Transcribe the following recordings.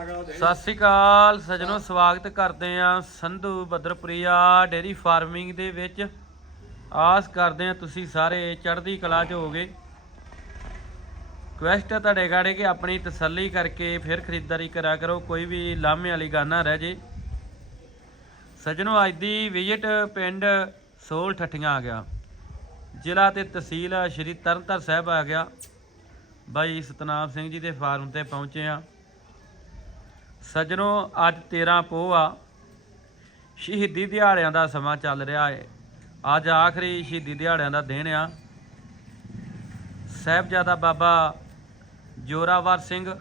ਸਤਿ ਸ੍ਰੀ ਅਕਾਲ ਸਜਣੋ, ਸਵਾਗਤ ਕਰਦੇ ਆ ਸੰਧੂ ਬਦਰਪ੍ਰਿਆ ਡੇਰੀ ਫਾਰਮਿੰਗ ਦੇ ਵਿੱਚ। ਆਸ ਕਰਦੇ ਆ ਤੁਸੀਂ ਸਾਰੇ ਚੜ੍ਹਦੀ ਕਲਾ 'ਚ ਹੋਗੇ ਕੁਐਸਟ ਤੁਹਾਡੇ ਗਾੜੇ ਕਿ ਆਪਣੀ ਤਸੱਲੀ ਕਰਕੇ ਫਿਰ ਖਰੀਦਦਾਰੀ ਕਰਿਆ ਕਰੋ, ਕੋਈ ਵੀ ਲਾਮੇ ਵਾਲੀ ਗੱਲ ਨਾ ਰਹਿ ਜੇ। ਸਜਣੋ, ਅੱਜ ਦੀ ਵਿਜ਼ਿਟ ਪਿੰਡ ਸੋਲ ਠੱਠੀਆਂ ਆ ਗਿਆ। ਜ਼ਿਲ੍ਹਾ ਤੇ ਤਹਿਸੀਲ ਸ਼੍ਰੀ ਤਰਨਤਾਰਨ ਸਾਹਿਬ ਆ ਗਿਆ। ਬਾਈ ਸਤਨਾਮ ਸਿੰਘ ਜੀ ਦੇ ਫਾਰਮ ਤੇ ਪਹੁੰਚੇ ਆ ਸੱਜਣੋ, ਅੱਜ 13 ਪੋਹ ਆ। ਸ਼ਹੀਦੀ ਦਿਹਾੜਿਆਂ ਦਾ ਸਮਾਂ ਚੱਲ ਰਿਹਾ ਹੈ ਅੱਜ ਆਖਰੀ ਸ਼ਹੀਦੀ ਦਿਹਾੜਿਆਂ ਦਾ ਦਿਨ ਆ। ਸਾਹਿਬਜ਼ਾਦਾ ਬਾਬਾ ਜੋਰਾਵਰ ਸਿੰਘ,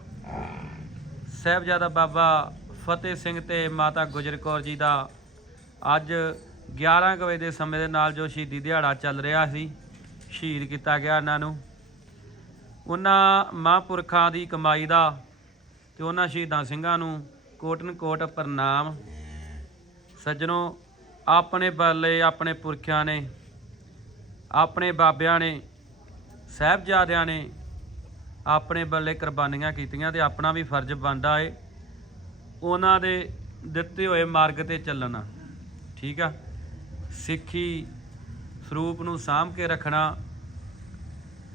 ਸਾਹਿਬਜ਼ਾਦਾ ਬਾਬਾ ਫਤਿਹ ਸਿੰਘ ਤੇ ਮਾਤਾ ਗੁਜਰ ਕੌਰ ਜੀ ਦਾ ਅੱਜ 11 ਕੁ ਵਜੇ ਦੇ ਸਮੇਂ ਦੇ ਨਾਲ ਜੋ ਸ਼ਹੀਦੀ ਦਿਹਾੜਾ ਚੱਲ ਰਿਹਾ ਸੀ, ਸ਼ਹੀਦ ਕੀਤਾ ਗਿਆ ਇਹਨਾਂ ਨੂੰ। ਉਹਨਾਂ ਮਹਾਂਪੁਰਖਾਂ ਦੀ ਕਮਾਈ ਦਾ ਤੇ ਉਹਨਾਂ ਸ਼ਹੀਦਾਂ ਸਿੰਘਾਂ ਨੂੰ ਕੋਟਨ ਕੋਟ ਪ੍ਰਣਾਮ ਸੱਜਣੋ, ਆਪਣੇ ਬੱਲੇ, ਆਪਣੇ ਪੁਰਖਿਆਂ ਨੇ, ਆਪਣੇ ਬਾਬਿਆਂ ਨੇ, ਸਾਹਿਬਜ਼ਾਦਿਆਂ ਨੇ ਆਪਣੇ ਬੱਲੇ ਕੁਰਬਾਨੀਆਂ ਕੀਤੀਆਂ ਤੇ ਆਪਣਾ ਵੀ ਫਰਜ਼ ਬਣਦਾ ਏ, ਉਹਨਾਂ ਦੇ ਦਿੱਤੇ ਹੋਏ ਮਾਰਗ ਤੇ ਚੱਲਣਾ। ਠੀਕ ਆ? ਸਿੱਖੀ ਸਰੂਪ ਨੂੰ ਸਾਂਭ ਕੇ ਰੱਖਣਾ।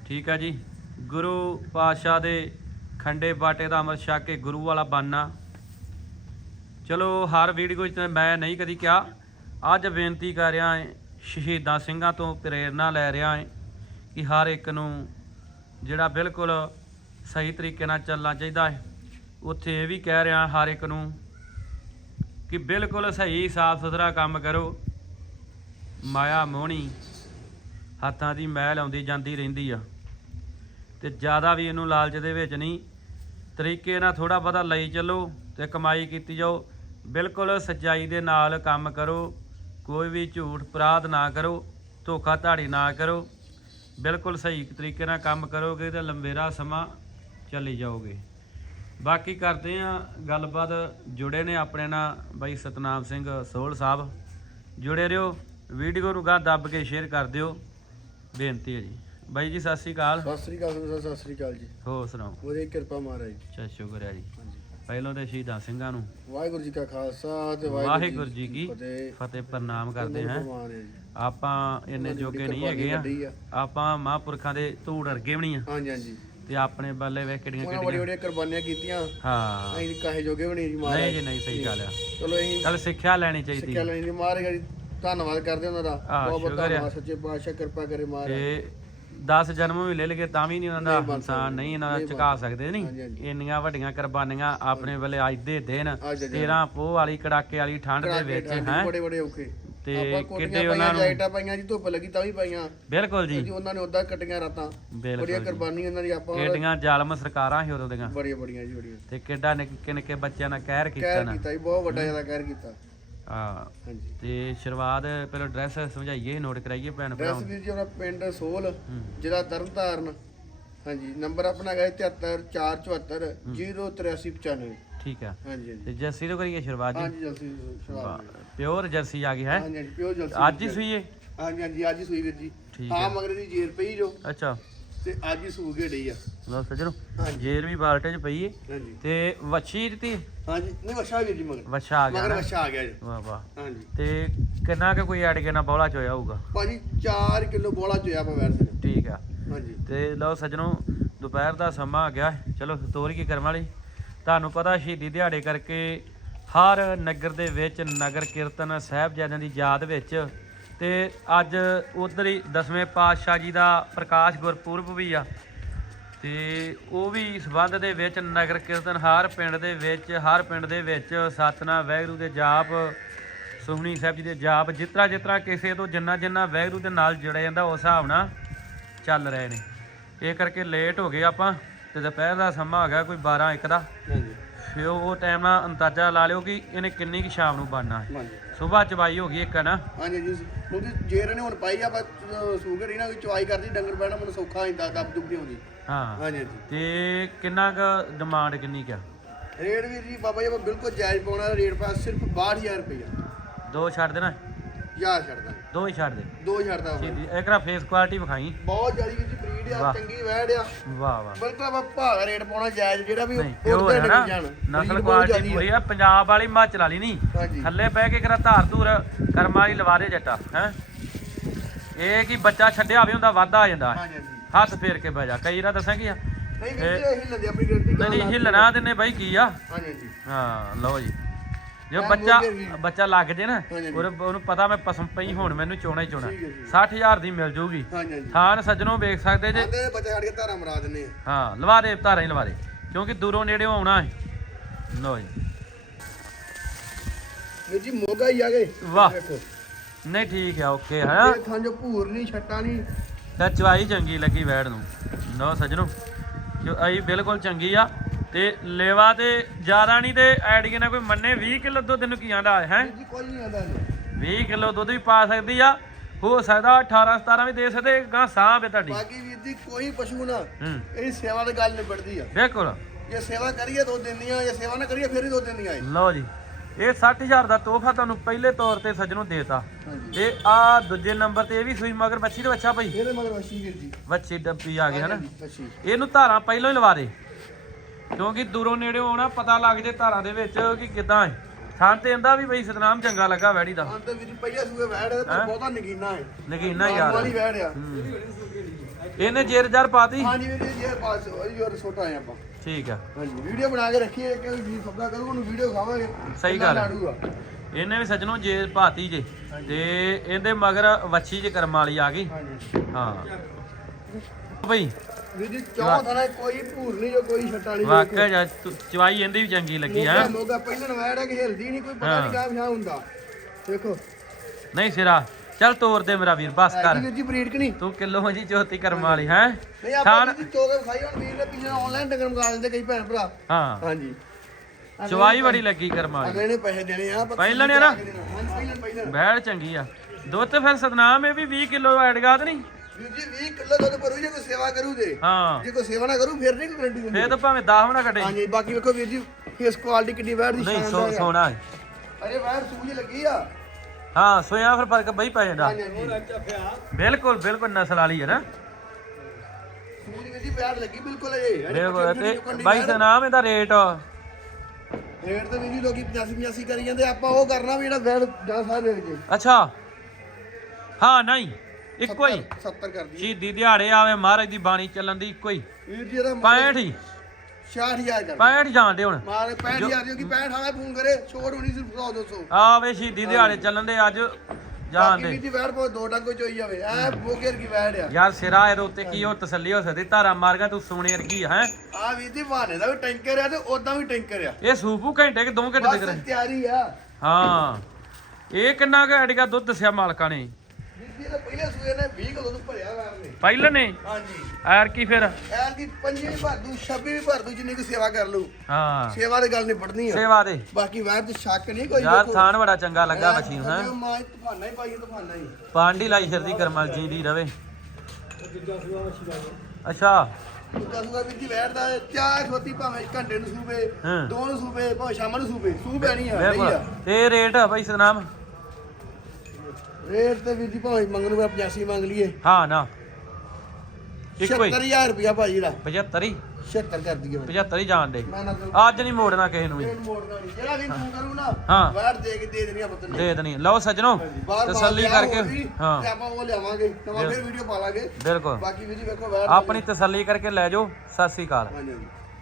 ਠੀਕ ਆ ਜੀ? ਗੁਰੂ ਪਾਤਸ਼ਾਹ ਦੇ ਖੰਡੇ ਬਾਟੇ ਦਾ ਅੰਮ੍ਰਿਤ ਛਕ ਕੇ ਗੁਰੂ ਵਾਲਾ ਬਣਨਾ ਚਲੋ, ਹਰ ਵੀਡੀਓ 'ਚ ਮੈਂ ਨਹੀਂ ਕਦੀ ਕਿਹਾ। ਅੱਜ ਬੇਨਤੀ ਕਰ ਰਿਹਾ ਹਾਂ, ਸ਼ਹੀਦਾਂ ਸਿੰਘਾਂ ਤੋਂ ਪ੍ਰੇਰਣਾ ਲੈ ਰਿਹਾ ਹਾਂ ਕਿ ਹਰ ਇੱਕ ਨੂੰ ਜਿਹੜਾ ਬਿਲਕੁਲ ਸਹੀ ਤਰੀਕੇ ਨਾਲ ਚੱਲਣਾ ਚਾਹੀਦਾ ਹੈ। ਉੱਥੇ ਇਹ ਵੀ ਕਹਿ ਰਿਹਾ ਹਰ ਇੱਕ ਨੂੰ ਕਿ ਬਿਲਕੁਲ ਸਹੀ, ਸਾਫ਼ ਸੁਥਰਾ ਕੰਮ ਕਰੋ। ਮਾਇਆ ਮੋਹਣੀ ਹੱਥਾਂ ਦੀ ਮੈਲ ਆਉਂਦੀ ਜਾਂਦੀ ਰਹਿੰਦੀ ਆ। ਤੇ ਜ਼ਿਆਦਾ ਵੀ ਇਹਨੂੰ ਲਾਲਚ ਦੇ ਵਿੱਚ ਨਹੀਂ। ਤਰੀਕੇ ਨਾਲ ਥੋੜਾ ਬਹੁਤਾ ਲਈ ਚੱਲੋ ਤੇ ਕਮਾਈ ਕੀਤੀ ਜਾਓ। ਬਿਲਕੁਲ ਸੱਚਾਈ ਦੇ ਨਾਲ ਕੰਮ ਕਰੋ। ਕੋਈ ਵੀ ਝੂਠ ਅਪਰਾਧ ਨਾ ਕਰੋ ਧੋਖਾ ਧਾੜੀ ਨਾ ਕਰੋ। ਬਿਲਕੁਲ ਸਹੀ ਤਰੀਕੇ ਨਾਲ ਕੰਮ ਕਰੋਗੇ ਤਾਂ ਲੰਬੇਰਾ ਸਮਾਂ ਚੱਲੀ ਜਾਓਗੇ। ਬਾਕੀ ਕਰਦੇ ਆ ਗੱਲਬਾਤ। ਜੁੜੇ ਨੇ ਆਪਣੇ ਨਾਲ ਬਾਈ ਸਤਨਾਮ ਸਿੰਘ ਸੋਹਲ ਸਾਹਿਬ। ਜੁੜੇ ਰਹੋ। ਵੀਡੀਓ ਨੂੰ ਗਾਂ ਦੱਬ ਕੇ ਸ਼ੇਅਰ ਕਰ ਦਿਓ। ਬੇਨਤੀ ਹੈ ਜੀ। ਬਾਈ ਜੀ ਸਤਿ ਸ੍ਰੀ ਅਕਾਲ। ਸਤਿ ਸ੍ਰੀ ਅਕਾਲ ਸਰ ਸਤਿ ਸ੍ਰੀ ਅਕਾਲ ਜੀ। ਹੋਰ ਸੁਣਾਓ? ਉਹਦੀ ਕਿਰਪਾ ਮਹਾਰਾਜ ਜੀ। ਅੱਛਾ ਸ਼ੁਕਰ ਹੈ ਜੀ। ਹਾਂਜੀ। ਪਹਿਲੋਂ ਤੇ ਸ਼ਹੀਦਾਂ ਸਿੰਘਾਂ ਨੂੰ। ਵਾਹਿਗੁਰੂ ਜੀ ਕਾ ਖਾਲਸਾ ਤੇ ਵਾਹਿਗੁਰੂ ਜੀ ਕੀ ਫਤਿਹ। ਫਤਿਹ ਪ੍ਰਣਾਮ ਕਰਦੇ ਹਾਂ। ਫਰਮਾਨ ਹੈ ਜੀ। ਆਪਾਂ ਇੰਨੇ ਜੋਗੇ ਨਹੀਂ ਹੈਗੇ ਆ। ਵੱਡੀ ਆ। ਆਪਾਂ ਮਹਾਂਪੁਰਖਾਂ ਦੇ ਧੂੜ ਅਰਗੇ ਵੀ ਨਹੀਂ ਆ। ਹਾਂਜੀ ਹਾਂਜੀ। ਤੇ ਆਪਣੇ ਬੱਲੇ ਵੇ ਕਿਹੜੀਆਂ ਉਹਨਾਂ ਬੜੀ ਕਿਹੜੀਆਂ ਕੁਰਬਾਨੀਆਂ ਕੀਤੀਆਂ। ਹਾਂ। ਅਸੀਂ ਕਾਹੇ ਜੋਗੇ ਵੀ ਨਹੀਂ ਜੀ ਨਹੀਂ ਮਹਾਰਾਜ। ਜੀ ਨਹੀਂ ਸਹੀ ਗੱਲ ਆ। ਚਲੋ ਅਸੀਂ ਚੱਲ ਸਿੱਖਿਆ ਲੈਣੀ ਚਾਹੀਦੀ। ਸਿੱਖਿਆ ਲੈਣੀ ਜੀ। ਮਹਾਰਾਜ ਜੀ ਧੰਨਵਾਦ ਕਰਦੇ ਉਹਨਾਂ ਦਾ। ਹਾਂ, ਬਹੁਤ ਬਹੁਤ ਸ਼ੁਕਰ ਆ। ਧੰਨਵਾਦ। ਸੱਚੇ ਪਾਤਸ਼ਾਹ ਕਿਰਪਾ ਕਰੇ ਮਹਾਰਾਜ। ਤੇ 10 ਜਨਮ ਵੀ ਲੈ ਲਗੇ ਤਾਂ ਵੀ ਨਹੀਂ ਉਹਨਾਂ ਦਾ ਇਨਸਾਨ ਨਹੀਂ ਇਹਨਾਂ ਦਾ ਬਣ ਸਕਦੇ। ਨਹੀਂ। ਇੰਨੀਆਂ ਵੱਡੀਆਂ ਕੁਰਬਾਨੀਆਂ ਆਪਣੇ ਵੇਲੇ ਅੱਜ ਦੇ ਦਿਨ ਅੱਜ ਦੇ 13 ਪੋਹ ਵਾਲੀ ਕੜਾਕੇ ਵਾਲੀ ਠੰਡ ਦੇ ਵਿੱਚ ਹੈ? ਬੜੇ ਬੜੇ ਔਖੇ। ਤੇ ਕਿਤੇ ਉਹਨਾਂ ਨੂੰ ਜੈਕਟਾਂ ਪਾਈਆਂ ਜੀ ਧੁੱਪ ਲੱਗੀ ਤਾਂ ਵੀ ਪਾਈਆਂ। ਬਿਲਕੁਲ ਜੀ। ਉਹਨਾਂ ਨੇ ਉਦਾਂ ਕੱਟੀਆਂ ਰਾਤਾਂ। ਬੜੀਆਂ। ਕੁਰਬਾਨੀਆਂ ਉਹਨਾਂ ਦੀ ਆਪਾਂ ਕਿਹੜੀਆਂ ਜ਼ਾਲਮ ਸਰਕਾਰਾਂ ਸੀ ਉਦੋਂ ਦੀਆਂ? ਬੜੀਆਂ ਬੜੀਆਂ ਜੀ ਬੜੀਆਂ। ਤੇ ਕਿੱਡਾ ਨਿੱਕੇ ਨਿੱਕੇ ਬੱਚਿਆਂ ਨਾਲ ਕਹਿਰ ਕੀਤਾ ਕਹਿਰ ਨਾ। ਕੀਤਾ ਜੀ ਬਹੁਤ ਵੱਡਾ ਜ਼ਿਆਦਾ ਕਹਿਰ ਕੀਤਾ। ਹਾਂ। ਹਾਂਜੀ। ਤੇ ਸ਼ੁਰੂਆਤ ਪਹਿਲਾਂ ਐਡਰੈਸ ਸਮਝਾਈਏ ਨੋਟ ਕਰਾਈਏ ਭੈਣ ਭਰਾ ਐਡਰੈਸ ਵੀਰ ਜੀ ਆਪਣਾ ਪਿੰਡ ਸੋਲ। ਜ਼ਿਲ੍ਹਾ ਤਰਨਤਾਰਨ। ਹਾਂਜੀ ਨੰਬਰ ਆਪਣਾ ਹੈਗਾ 73474 08395 ਠੀਕ ਆ। ਹਾਂਜੀ ਹਾਂਜੀ। ਤੇ ਜਰਸੀ ਤੋਂ ਕਰੀਏ ਸ਼ੁਰੂਆਤ ਜੀ? ਹਾਂਜੀ ਜਲਸੀ ਸ਼ੁਰੂਆਤ ਪਿਓਰ ਜਰਸੀ ਆ ਗਈ ਹੈ। ਹਾਂਜੀ ਹਾਂਜੀ ਪਿਓ ਜਲਸੀ ਅੱਜ ਹੀ ਸੂਈਏ ਹਾਂਜੀ ਹਾਂਜੀ ਅੱਜ ਹੀ ਸੂਈ ਵੀਰ ਜੀ। ਠੀਕ ਹਾਂ ਹੈ ਮਗਰ ਦੀ ਜੇਰ ਪਈ ਜੋ। ਅੱਛਾ। ਤੇ ਅੱਜ ਹੀ ਸੂ ਕੇ ਡਈ ਆ। ਲੋ ਸੱਜਣੋ ਹਾਂਜੀ। ਜੇਰ ਵੀ ਬਾਲਟੇ 'ਚ ਪਈ ਏ। ਹਾਂਜੀ। ਤੇ ਵੱਛੀ ਦਿੱਤੀ ਹਾਂਜੀ। ਨਹੀਂ ਵਛਾ ਵੀਰ ਜੀ ਮਗਰ। ਵੱਛਾ ਆ ਗਿਆ ਮਗਰ ਨਾ? ਵਛਾ ਆ ਗਿਆ ਜੀ। ਵਾਹ ਵਾਹ। ਹਾਂਜੀ। ਤੇ ਕਿੰਨਾ ਕੁ ਕੋਈ ਐਡ ਕਿੰਨਾ ਬੋਲਾ ਚੋਇਆ ਹੋਊਗਾ? ਭਾਜੀ 4 ਕਿਲੋ ਬੋਲਾ ਚੋਇਆ ਆਪਾਂ ਵੈਰ ਤੇ ਠੀਕ ਆ। ਹਾਂਜੀ। ਤੇ ਲਓ ਸੱਜਣੋ ਦੁਪਹਿਰ ਦਾ ਸਮਾਂ ਆ ਗਿਆ। ਹੈ। ਚਲੋ ਤੋਰੀ ਕੀ ਕਰਮ ਵਾਲੀ? ਤੁਹਾਨੂੰ ਪਤਾ ਸ਼ਹੀਦੀ ਦਿਹਾੜੇ ਕਰਕੇ ਹਰ ਨਗਰ ਦੇ ਵਿੱਚ ਨਗਰ ਕੀਰਤਨ ਸਾਹਿਬਜ਼ਾਦਿਆਂ ਦੀ ਯਾਦ ਵਿੱਚ ਤੇ ਅੱਜ ਉਧਰ ਹੀ ਦਸਵੇਂ ਪਾਤਸ਼ਾਹ ਜੀ ਦਾ ਪ੍ਰਕਾਸ਼ ਗੁਰਪੁਰਬ ਵੀ ਆ। ਤੇ ਉਹ ਵੀ ਸਬੰਧ ਦੇ ਵਿੱਚ ਨਗਰ ਕੀਰਤਨ ਹਰ ਪਿੰਡ ਦੇ ਵਿੱਚ, ਹਰ ਪਿੰਡ ਦੇ ਵਿੱਚ ਸਤਨਾਮ ਵਾਹਿਗੁਰੂ ਦੇ ਜਾਪ ਸੁਖਣੀ ਸਾਹਿਬ ਜੀ ਦੇ ਜਾਪ, ਜਿਤਨਾ ਜਿਤਨਾ ਕਿਸੇ ਤੋਂ ਜਿੰਨਾ ਜਿੰਨਾ ਵਾਹਿਗੁਰੂ ਦੇ ਨਾਲ ਜੁੜਿਆ ਜਾਂਦਾ, ਉਸ ਹਿਸਾਬ ਨਾਲ ਚੱਲ ਰਹੇ ਨੇ। ਇਹ ਕਰਕੇ ਲੇਟ ਹੋ ਗਏ ਆਪਾਂ ਤੇ ਦੁਪਹਿਰ ਦਾ ਸਮਾਂ ਹੋ ਗਿਆ ਕੋਈ 12 1 ਦਾ। ਫਿਰ ਉਹ ਟਾਈਮ ਨਾਲ ਅੰਦਾਜ਼ਾ ਲਾ ਲਿਓ ਕਿ ਇਹਨੇ ਕਿੰਨੀ ਕੁ ਸ਼ਾਮ ਨੂੰ ਬਣਨਾ ਹੈ। ਹਾਂਜੀ। ਸਵੇਰ ਚਵਾਈ ਹੋ ਗਈ ਇੱਕ ਨਾ? ਹਾਂਜੀ ਜੀ ਕਿਉਂਕਿ ਜੇਰ ਨੇ ਹੁਣ ਪਾਈ ਆ ਆਪਾਂ ਸੂਗਰ ਹੀ ਨਾ ਕੋਈ ਚਵਾਈ ਕਰਦੀ ਡੰਗਰ ਬਹਿਣਾ ਮੈਨੂੰ ਸੌਖਾ ਹੁੰਦਾ ਦੱਬ ਦੁੱਬ ਦੀ ਹੁੰਦੀ ਹਾਂ। ਹਾਂਜੀ ਹਾਂਜੀ। ਤੇ ਕਿੰਨਾ ਕੁ ਡਿਮਾਂਡ ਕਿੰਨੀ ਕੁ ਆ? ਰੇਟ ਵੀਰ ਜੀ ਬਾਬਾ ਜੀ ਆਪਾਂ ਬਿਲਕੁਲ ਜਾਇਜ਼ ਪਾਉਣਾ ਰੇਟ ਪਾ ਸਿਰਫ 62000 ਰੁਪਇਆ ਦੋ ਛੱਡ ਦੇਣਾ? ਯਾਰ ਛੱਡਦਾ ਦੋ ਹੀ ਛੱਡ ਦੇ। ਦੋ ਛੱਡਦਾ ਹੋਊਗਾ। ਸ਼ਹੀਦੀ ਇੱਕ ਰਾ ਫੇਸ ਕੁਆਲਿਟੀ ਵਿਖਾਈ। ਬਹੁਤ ਜ਼ਿਆਦਾ ਵੀਰ ਜੀ ਬਰੀਡ ਬਰੀਡ ਆ ਵਾਹ। ਚੰਗੀ ਵੈੜ ਆ। ਵਾਹ ਵਾਹ। ਬਿਲਕੁਲ ਆਪਾਂ ਭਾਅ ਰੇਟ ਪਾਉਣਾ ਜਾਇਜ਼ ਜਿਹੜਾ ਵੀ ਨਹੀਂ ਪਿਓਰ ਉਹਦੇ ਹੈ ਨਾ। ਡਿੱਗ ਜਾਣ। ਨਸਲ breed ਬਹੁਤ ਕੁਆਲਿਟੀ ਜ਼ਿਆਦੀ ਆ। ਪੂਰੀ ਆ ਪੰਜਾਬ ਵਾਲੀ ਹਿਮਾਚਲ ਵਾਲੀ ਨਹੀਂ। ਹਾਂਜੀ। ਥੱਲੇ ਬਹਿ ਕੇ ਕਿਹੜਾ ਧਾਰ ਧੂਰ ਕਰਮਾਂ ਵਾਲੀ ਲਵਾ ਦੇ ਜੱਟਾ ਹੈ? ਇਹ ਕੀ ਬੱਚਾ ਛੱਡਿਆ ਹੋਵੇ ਹੁੰਦਾ ਵਾਧਾ ਆ ਜਾਂਦਾ। ਹਾਂਜੀ ਹਾਂਜੀ। ਹੱਥ ਫੇਰ ਕੇ ਬਹਿ ਜਾ। ਕਈ ਰਾ ਦੱਸਾਂ ਕੀ ਆ? ਨਹੀਂ ਵੀਰ ਜੀ ਇਹੀ ਲੈਂਦੇ ਆਪਣੀ ਗਰੰਟੀ ਨਹੀਂ ਨਹੀਂ ਹਿੱਲਣਾ ਦਿੰਨੇ ਬਾਈ ਕੀ ਆ? ਹਾਂਜੀ ਹਾਂਜੀ। ਹਾਂ ਲਓ ਜੀ। ਜੋ ਬੱਚਾ ਬੱਚਾ ਲੱਗ ਜੇ ਨਾ। ਉਹਨੂੰ ਪਤਾ ਮੈਂ ਪਸਮ ਪਈ ਹੁਣ ਮੈਨੂੰ ਚੋਣਾ ਹੀ ਚੋਣਾ। ਠੀਕ ਹੈ ਜੀ। 60000 ਦੀ ਮਿਲ ਜੂਗੀ। ਥਾਨ ਸੱਜਣੋਂ ਵੇਖ ਸਕਦੇ ਜੇ। ਆਂਦੇ ਬੱਚੇ ਛੱਡ ਕੇ ਧਾਰਾ ਮਰਾ ਦਿੰਦੇ ਆ। ਹਾਂ ਲਵਾ ਦੇ ਧਾਰਾਂ ਹੀ ਲਵਾ ਦੇ। ਕਿਉਂਕਿ ਦੂਰੋਂ ਨੇੜਿਓਂ ਆਉਣਾ ਹੈ। ਲਓ ਜੀ। ਜੀ ਮੋਗਾ ਹੀ ਆ ਗਏ। ਵਾਹ। ਨਹੀਂ ਠੀਕ ਆ ਓਕੇ ਹੈ। ਥਾਂ ਜੋ ਭੂਰ ਨਹੀਂ ਛੱਟਾ ਨਹੀਂ। ਤਾਂ ਚਵਾਈ ਚੰਗੀ ਲੱਗੀ ਵੈੜ ਨੂੰ। ਲਓ ਸੱਜਣੋ। ਜੋ ਆਈ ਬਿਲਕੁਲ ਚੰਗੀ ਆ। ਤੇ ਲੇਵਾ ਤੇ ਜ਼ਿਆਦਾ ਨਹੀਂ ਤੇ ਐਡੀਏ ਨਾ ਕੋਈ ਮੰਨੇ? 20 ਕਿਲੋ ਦੁੱਧ ਨੂੰ ਕੀ ਆਂਦਾ ਹੈ? ਜੀ ਕੋਈ ਨਹੀਂ ਆਂਦਾ ਇਹਨੂੰ। 20 ਕਿਲੋ ਦੁੱਧ ਵੀ ਪਾ ਸਕਦੀ ਆ। ਹੋ ਸਕਦਾ 18 17 ਵੀ ਦੇ ਸਕਦੇ ਗਾਂ ਸਾਂਭ ਹੈ ਤੁਹਾਡੀ। ਬਾਕੀ ਵੀਰ ਜੀ ਕੋਈ ਪਸ਼ੂ ਨਾ ਇਹ ਸੇਵਾ ਦੀ ਗੱਲ ਨਿਬੜਦੀ ਆ। ਬਿਲਕੁਲ। ਜੇ ਸੇਵਾ ਕਰੀਏ ਦੋ ਦਿੰਦੀਆਂ ਜੇ ਸੇਵਾ ਨਾ ਕਰੀਏ ਫਿਰ ਹੀ ਦੋ ਦਿੰਦੀਆਂ ਏ ਲਓ ਜੀ ਇਹ 60000 ਦਾ ਤੋਹਫਾ ਤੁਹਾਨੂੰ ਪਹਿਲੇ ਤੌਰ ਤੇ ਸੱਜਣੋਂ ਦੇਤਾ। ਤੇ ਆ ਦੂਜੇ ਨੰਬਰ ਤੇ ਇਹ ਵੀ ਸੂਈ ਮਗਰ ਬੱਚੀ ਤੇ ਬੱਚਾ ਭਾਈ। ਇਹਦੇ ਮਗਰ ਵਸ਼ੀ ਵੀਰ ਜੀ। ਬੱਚੀ ਡੱਬੀ ਆ ਗਈ ਹਨਾ? ਇਹਨੂੰ ਧਾਰਾਂ ਪਹਿਲਾਂ ਹੀ ਲਵਾ ਦੇ। ਕਿਉਂਕਿ ਦੂਰੋਂ ਨੇੜਿਓਂ ਆਉਣਾ ਪਤਾ ਲੱਗ ਜੇ ਧਾਰਾਂ ਦੇ ਵਿੱਚ ਕਿ ਕਿਦਾਂ ਹੈ। ਥਾਂ ਤੇ ਇਹਦਾ ਵੀ ਬਈ ਸਤਨਾਮ ਚੰਗਾ ਲੱਗਾ ਵੈੜੀ ਦਾ। ਅੰਤ ਵੀਰ ਜੀ ਪਹਿਲੇ ਸੂਏ ਵੈੜ ਹੈ? ਪਰ? ਬਹੁਤਾ ਨਗੀਨਾ ਹੈ। ਨਗੀਨਾ ਯਾਰ। ਵਾਲੀ ਵੈੜ ਆ। ਇਹਨੇ ਜੇਰ ਜਰ ਪਾਤੀ? ਹਾਂਜੀ ਵੀਰ ਜੀ ਇਹ ਪਾਸ ਉਹੀ ਹੋਰ ਛੋਟਾ ਆਏ ਆਪਾਂ। ਠੀਕ ਆ। ਹਾਂਜੀ ਵੀਡੀਓ ਬਣਾ ਕੇ ਰੱਖੀਏ ਕਿ ਜੀ ਸਬਦਾ ਕਰੂ ਉਹਨੂੰ ਵੀਡੀਓ ਖਾਵਾਂਗੇ। ਸਹੀ ਗੱਲ ਇਹਨੇ ਵੀ ਸੱਜਣੋਂ ਜੇਰ ਪਾਤੀ ਜੇ। ਤੇ ਇਹਦੇ ਮਗਰ ਵੱਛੀ ਚ ਕਰਮ ਵਾਲੀ ਆ ਗਈ। ਹਾਂਜੀ ਹਾਂ। ਬਈ ਵੀਰ ਜੀ ਚੌਂ ਥਾਣਾ ਕੋਈ ਭੂਰ ਨਹੀਂ ਜੋ ਕੋਈ ਛੱਟਾ ਨਹੀਂ ਵਾਕਿਆ ਜਾ ਚਵਾਈ ਇਹਦੀ ਵੀ ਚੰਗੀ ਲੱਗੀ ਹੈ ਮੋਗਾ ਪਹਿਲਾਂ ਨਵੈੜ ਹੈ ਕਿ ਹਿਲਦੀ ਨਹੀਂ ਕੋਈ ਪਤਾ ਹਾਂ। ਨਹੀਂ ਕਾਹ ਵਿਆਹ ਹੁੰਦਾ। ਦੇਖੋ। ਨਹੀਂ ਸਿਰਾ ਚੱਲ ਤੋਰ ਦੇ ਮੇਰਾ ਵੀਰ ਬਸ ਕਰ। ਵੀਰ ਜੀ ਬਰੀਡ ਕਿ ਨਹੀਂ? ਤੂੰ ਕਿਲੋ ਮੰਜੀ ਚੋਤੀ ਕਰਮ ਵਾਲੀ ਹੈ? ਨਹੀਂ ਆਪਾਂ ਥਾਣ- ਜੀ ਤੋਗੇ ਖਾਈ ਹੁਣ ਵੀਰ ਨੇ ਪਿੱਛੇ ਆਨਲਾਈਨ ਡੰਗਰ ਮੰਗਾ ਦਿੰਦੇ ਕਈ ਭੈਣ ਭਰਾ। ਹਾਂ। ਹਾਂਜੀ। ਚਵਾਈ ਬੜੀ ਲੱਗੀ ਕਰਮ ਵਾਲੀ। ਅਗਲੇ ਨੇ ਪੈਸੇ ਦੇਣੇ ਆ ਆਪਾਂ ਪਹਿਲਾਂ ਨੇ ਬੈੜ ਚੰਗੀ ਆ। ਦੁੱਧ ਫਿਰ ਸਤਨਾਮ ਇਹ ਵੀ 20 ਕਿਲੋ ਐਡ ਗਾ ਤੇ ਨਹੀਂ? ਵੀਰ ਜੀ 20 ਕਿਲੋ ਦੁੱਧ ਭਰੂ ਜੇ ਕੋਈ ਸੇਵਾ ਕਰੂ ਦੇ ਹਾਂ। ਜੇ ਕੋਈ ਸੇਵਾ ਨਾ ਕਰੂ ਫਿਰ ਨਹੀਂ ਕੋਈ ਗਰੰਟੀ ਦਿੰਦੇ। ਫੇਰ ਤਾਂ ਭਾਵੇਂ 10 ਬਣਾ ਕੱਢੇ ਹਾਂਜੀ ਬਾਕੀ ਵੇਖੋ ਵੀਰ ਜੀ ਫੇਸ ਕੁਆਲਿਟੀ ਕਿੰਨੀ ਵੈਰ ਦੀ ਨਹੀਂ ਸ਼ਾਨਦਾਰ ਸੋ ਆ। ਸੋਨਾ ਹੈ। ਅਰੇ ਵੈਰ ਸੂਝ ਲੱਗੀ ਆ। ਹਾਂ ਸੋਇਆ ਫਿਰ ਫ਼ਰਕ ਬਈ ਪੈ ਜਾਂਦਾ। ਹਾਂਜੀ ਹਾਂਜੀ। ਬਿਲਕੁਲ ਬਿਲਕੁਲ ਨਸਲ ਵਾਲੀ ਹੈ ਨਾ। ਸੂਝ ਵੀਰ ਜੀ ਵੈਰ ਲੱਗੀ ਬਿਲਕੁਲ ਇਹ। ਬਿਲਕੁਲ ਤੇ ਬਾਈ ਸਤਨਾਮ ਇਹਦਾ ਰੇਟ ਰੇਟ ਤੇ ਵੀਰ ਜੀ ਲੋਕੀ 85 85 ਕਰੀ ਜਾਂਦੇ ਆਪਾਂ ਉਹ ਕਰਨਾ ਵੀ ਜਿਹੜਾ ਵੈਰ ਜਾਂ ਸਾਰ ਰੇਟ ਜੇ। ਅੱਛਾ। ਹਾਂ ਨਹੀਂ। ਇੱਕੋ ਹੀ। 70 ਕਰ ਦੀ ਸ਼ਹੀਦੀ ਦਿਹਾੜੇ ਆਵੇ ਮਹਾਰਾਜ ਦੀ ਬਾਣੀ ਚੱਲਣ ਦੀ ਇੱਕੋ ਹੀ। ਵੀਰ ਜੀ ਇਹਦਾ 65 ਹੀ। 66000 ਕਰ 65 ਜਾਣਦੇ ਹੁਣ। ਮਾਰੇ 65000 ਦੀ ਕਿ 65 ਵਾਲਾ ਫੋਨ ਕਰੇ ਛੋੜ ਹੋਣੀ ਸਿਰਫ 100 200 ਆਵੇ ਸ਼ਹੀਦੀ ਦਿਹਾੜੇ ਚੱਲਣ ਦੇ ਅੱਜ ਬਾਕੀ ਜਾਣਦੇ ਵੀਰ ਜੀ ਵੈਰ ਪੋ ਦੋ ਟੰਗੋ ਚੋਈ ਜਾਵੇ। ਐ ਬੋਗੇਰ ਕੀ ਵੈੜ ਆ। ਯਾਰ ਸਿਰਾ ਇਹਦੇ ਉੱਤੇ ਕੀ ਉਹ ਤਸੱਲੀ ਹੋ ਸਕਦੀ ਧਾਰਾ ਮਾਰਗਾ ਤੂੰ ਸੋਨੇ ਵਰਗੀ ਹੈ? ਆ ਵੀਰ ਜੀ ਬਹਾਨੇ ਦਾ ਵੀ ਟੈਂਕਰ ਆ ਤੇ ਉਦਾਂ ਵੀ ਟੈਂਕਰ ਆ। ਇਹ ਸੂਪੂ ਘੰਟੇ ਕਿ 2 ਘੰਟੇ ਤੱਕ ਬਸ ਤਿਆਰੀ ਆ। ਹਾਂ। ਇਹ ਕਿੰਨਾ ਕੁ ਐਡਿਗਾ ਦੁੱਧ ਦੱਸਿਆ ਮਾਲਕਾਂ ਨੇ। ਵੀਰ ਪਹਿਲੇ ਸੂਏ ਨੇ 20 ਕਿਲੋ ਦੁੱਧ ਭਰਿਆ ਵੈਰ ਨੇ ਪਹਿਲਾਂ ਨੇ? ਹਾਂਜੀ। ਐਰ ਕੀ ਫਿਰ? ਐਰ ਦੀ ਪੰਜੀ ਵੀ ਭਰ ਦੂ 26 ਵੀ ਭਰ ਦੂ ਜਿੰਨੀ ਕੁ ਸੇਵਾ ਕਰ ਲੂ ਹਾਂ। ਸੇਵਾ ਦੀ ਗੱਲ ਨਿਬੜਨੀ ਆ। ਸੇਵਾ ਦੇ। ਬਾਕੀ ਵੈਰ ਤੇ ਸ਼ੱਕ ਨਹੀਂ ਕੋਈ ਯਾਰ ਦੇਖੋ। ਥਾਨ ਬੜਾ ਚੰਗਾ ਲੱਗਾ ਐ ਬੱਚੀ ਨੂੰ ਹੈ। ਅਜੇ ਮਾਂ ਤੂਫਾਨਾ ਹੀ ਪਾਈ ਤੂਫਾਨਾ ਹੀ। ਪਾਂਡੀ ਲਾਈ ਫਿਰਦੀ ਕਰਮਲ ਜੀ ਦੀ ਰਵੇ। ਅੱਛਾ। ਦੂਜਾ ਸੂਆ ਵੀਰ ਜੀ ਵੈਰ ਦਾ ਚਾਹ ਖੋਤੀ ਭਾਵੇਂ ਘੰਟੇ ਨੂੰ ਸੂਬੇ ਹਾਂ। ਦੋ ਨੂੰ ਸੂਬੇ ਭਾਵੇਂ ਸ਼ਾਮ ਨੂੰ ਸੂਬੇ ਸੂ ਪੈਣੀ ਆ ਨਹੀਂ ਬਿਲਕੁਲ ਆ। ਤੇ ਰੇਟ ਆ ਬਾਈ ਸਤਨਾਮ? ਰੇਟ ਤੇ ਵੀਰ ਜੀ ਭਾਵੇਂ ਮੰਗਣ ਨੂੰ 85 ਮੰਗ ਲਈਏ। ਹਾਂ ਨਾ। ਇੱਕੋ ਹੀ 70000 ਰੁਪਿਆ ਭਾਜੀ ਦਾ 75 ਹੀ। 76 ਕਰ ਦਈਏ 75 ਹੀ ਜਾਣ ਦੇ। ਅੱਜ ਨਹੀਂ ਮੋੜਨਾ ਕਿਸੇ ਨੂੰ ਵੀ। ਜਿਹੜਾ ਵੀ ਤੂੰ ਕਰੂ ਨਾ ਹਾਂ। ਵੈਰ ਦੇ ਕੇ ਦੇ ਦੇਣੀ ਆ ਪੁੱਤ ਨੇ। ਦੇ ਦੇਣੀ ਲਓ ਸੱਜਣੋ ਤਸੱਲੀ ਕਰਕੇ। ਹਾਂ। ਤੇ ਆਪਾਂ ਉਹ ਲਿਆਵਾਂਗੇ। ਨਵਾਂ ਫਿਰ ਵੀਡੀਓ ਪਾ ਲਾਂਗੇ। ਬਿਲਕੁਲ। ਬਾਕੀ ਵੀਰ ਜੀ ਵੇਖੋ ਵੈਰ ਆਪਣੀ ਤਸੱਲੀ ਕਰਕੇ ਲੈ ਜਾਓ। ਸਤਿ ਸ੍ਰੀ ਅਕਾਲ।